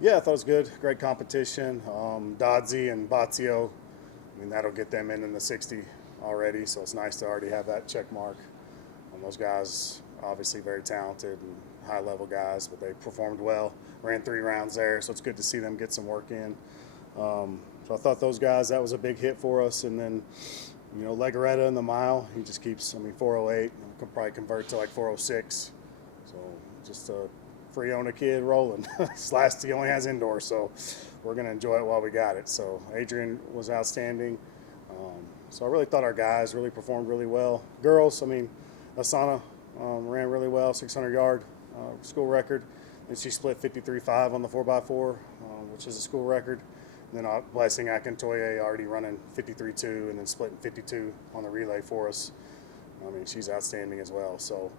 Yeah, I thought it was good. Great competition. Dodzy and Bazio, I mean, that'll get them in the 60 already, so it's nice to already have that check mark. Those guys, obviously very talented and high level guys, but they performed well. Ran 3 rounds there, so it's good to see them get some work in. So I thought those guys, that was a big hit for us. And then, Legaretta in the mile, he just keeps, 408, could probably convert to like 406. So just a Freona kid rolling. Last, he only has indoor, so we're going to enjoy it while we got it. So Adrian was outstanding. So I really thought our guys really performed really well. Girls, Asana ran really well, 600-yard school record. And she split 53.5 on the 4x4, which is a school record. And then Blessing Akintoye already running 53.2 and then splitting 52 on the relay for us. She's outstanding as well. So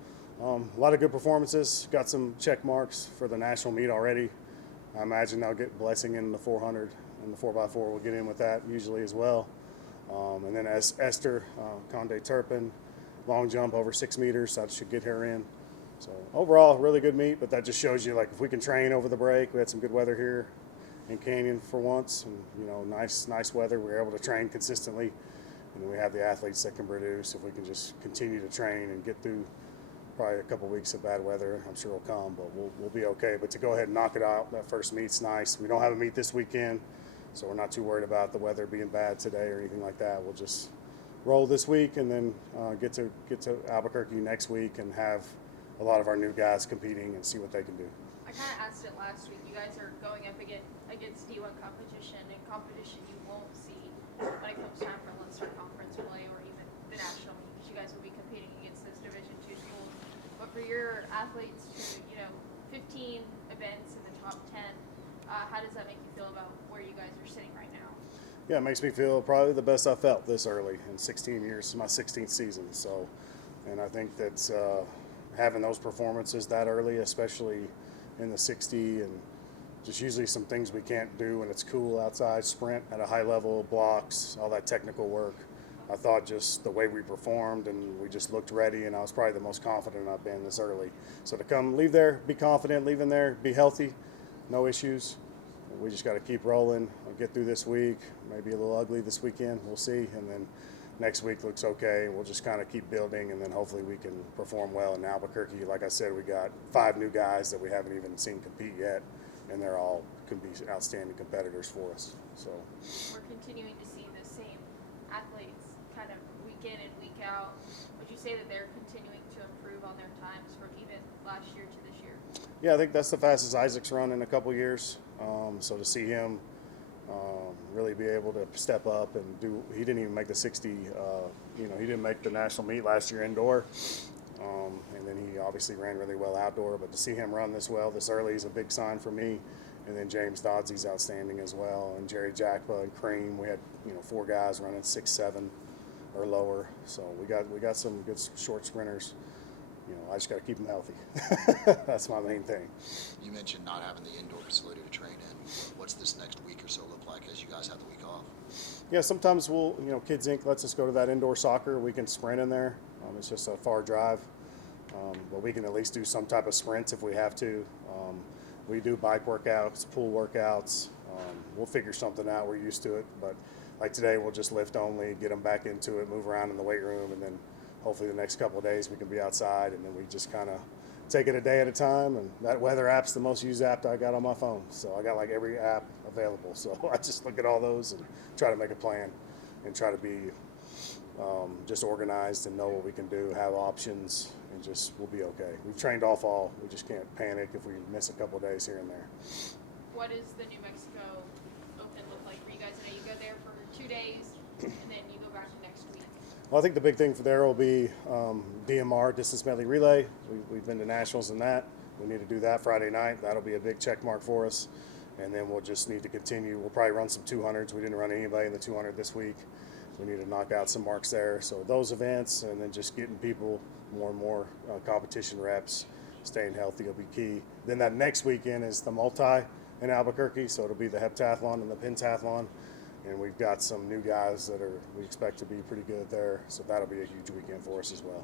a lot of good performances. Got some check marks for the national meet already. I imagine they'll get Blessing in the 400 and the 4x4 will get in with that usually as well. And then as Esther Conde Turpin, long jump over 6 meters, so that should get her in. So overall, really good meet, but that just shows you, like, if we can train over the break. We had some good weather here in Canyon for once, and nice weather. We were able to train consistently, and then we have the athletes that can produce. If we can just continue to train and get through probably a couple weeks of bad weather, I'm sure it'll come, but we'll be okay. But to go ahead and knock it out, that first meet's nice. We don't have a meet this weekend, so we're not too worried about the weather being bad today or anything like that. We'll just roll this week and then get to Albuquerque next week and have a lot of our new guys competing and see what they can do. I kind of asked it last week. You guys are going up against D1 competition and competition you won't see when it comes time for Leinster Conference play or even the national meet, because you guys will be competing against those Division II schools. But for your athletes to, 15 events in the top 10, how does that make you feel about where you guys are sitting right now? Yeah, it makes me feel probably the best I've felt this early in 16 years. It's my 16th season. So, and I think that having those performances that early, especially in the 60, and just usually some things we can't do when it's cool outside, sprint at a high level, blocks, all that technical work. I thought just the way we performed and we just looked ready, and I was probably the most confident I've been this early. So to leave there, be confident, leave in there, be healthy, no issues. We just got to keep rolling. I'll get through this week, maybe a little ugly this weekend, we'll see. And then next week looks okay. We'll just kind of keep building, and then hopefully we can perform well in Albuquerque. Like I said, we got 5 new guys that we haven't even seen compete yet, and they're all can be outstanding competitors for us. So we're continuing to see the same athletes kind of week in and week out. Would you say that they're continuing to improve on their times from even last year to this year? Yeah, I think that's the fastest Isaac's run in a couple years. So to see him really be able to step up and do, he didn't even make the 60, he didn't make the national meet last year indoor. And then he obviously ran really well outdoor, but to see him run this well this early is a big sign for me. And then James Dodsy's outstanding as well, and Jerry Jackpa and Cream. We had 4 guys running 6'7" or lower, so we got some good short sprinters. I just got to keep them healthy. That's my main thing. You mentioned not having the indoor facility to train in. What's this next week or so look like as you guys have the week off? Yeah, sometimes we'll, Kids Inc. lets us go to that indoor soccer. We can sprint in there. It's just a far drive, but we can at least do some type of sprints if we have to. We do bike workouts, pool workouts. We'll figure something out. We're used to it, but like today, we'll just lift only, get them back into it, move around in the weight room, and then hopefully the next couple of days we can be outside, and then we just kind of take it a day at a time. And that weather app's the most used app I got on my phone. So I got like every app available. So I just look at all those and try to make a plan and try to be just organized and know what we can do, have options, and just we'll be okay. We've trained all fall. We just can't panic if we miss a couple of days here and there. What does the New Mexico Open look like for you guys? I know you go there for 2 days and then you go back next week. Well, I think the big thing for there will be DMR, distance medley relay. We've been to nationals in that. We need to do that Friday night. That'll be a big check mark for us. And then we'll just need to continue. We'll probably run some 200s. We didn't run anybody in the 200 this week. We need to knock out some marks there. So those events, and then just getting people more and more competition reps, staying healthy will be key. Then that next weekend is the multi in Albuquerque. So it'll be the heptathlon and the pentathlon. And we've got some new guys that we expect to be pretty good there. So that'll be a huge weekend for us as well.